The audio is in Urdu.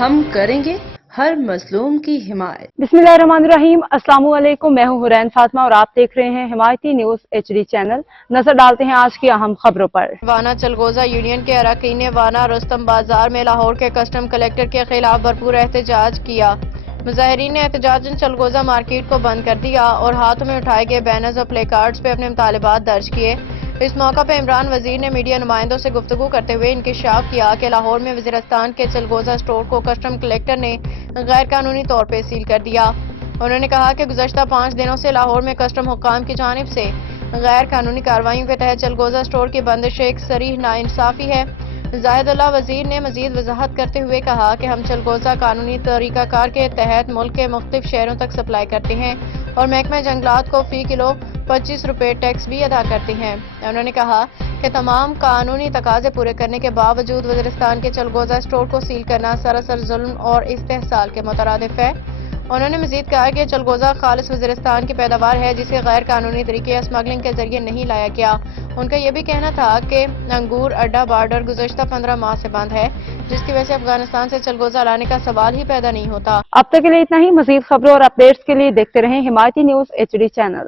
ہم کریں گے ہر مظلوم کی حمایت۔ بسمillahirrahmanirrahim، السلام علیکم، میں ہوں حرین فاطمہ اور آپ دیکھ رہے ہیں حمایتی نیوز HD چینل۔ نظر ڈالتے ہیں آج کی اہم خبروں پر۔ وانا چلگوزہ یونین کے اراکین نے وانا رستم بازار میں لاہور کے کسٹم کلیکٹر کے خلاف بھرپور احتجاج کیا۔ مظاہرین نے احتجاجاً چلگوزہ مارکیٹ کو بند کر دیا اور ہاتھوں میں اٹھائے گئے بینرز اور پلے کارڈز پہ اپنے مطالبات درج کیے۔ اس موقع پہ عمران وزیر نے میڈیا نمائندوں سے گفتگو کرتے ہوئے انکشاف کیا کہ لاہور میں وزیرستان کے چلگوزہ سٹور کو کسٹم کلیکٹر نے غیر قانونی طور پہ سیل کر دیا۔ انہوں نے کہا کہ گزشتہ 5 دنوں سے لاہور میں کسٹم حکام کی جانب سے غیر قانونی کارروائیوں کے تحت چلگوزہ سٹور کی بندش ایک صریح ناانصافی ہے۔ زاہد اللہ وزیر نے مزید وضاحت کرتے ہوئے کہا کہ ہم چلگوزہ قانونی طریقہ کار کے تحت ملک کے مختلف شہروں تک سپلائی کرتے ہیں اور محکمہ جنگلات کو فی کلو 25 روپے ٹیکس بھی ادا کرتے ہیں۔ انہوں نے کہا کہ تمام قانونی تقاضے پورے کرنے کے باوجود وزیرستان کے چلگوزہ سٹور کو سیل کرنا سراسر ظلم اور استحصال کے مترادف ہے۔ انہوں نے مزید کہا کہ چلگوزہ خالص وزیرستان کی پیداوار ہے جسے غیر قانونی طریقے اسمگلنگ کے ذریعے نہیں لایا گیا۔ ان کا یہ بھی کہنا تھا کہ انگور اڈا بارڈر گزشتہ 15 ماہ سے بند ہے جس کی وجہ سے افغانستان سے چلگوزہ لانے کا سوال ہی پیدا نہیں ہوتا۔ اب تک کے لیے اتنا ہی، مزید خبروں اور اپڈیٹس کے لیے دیکھتے رہیں حمایتی نیوز HD چینل۔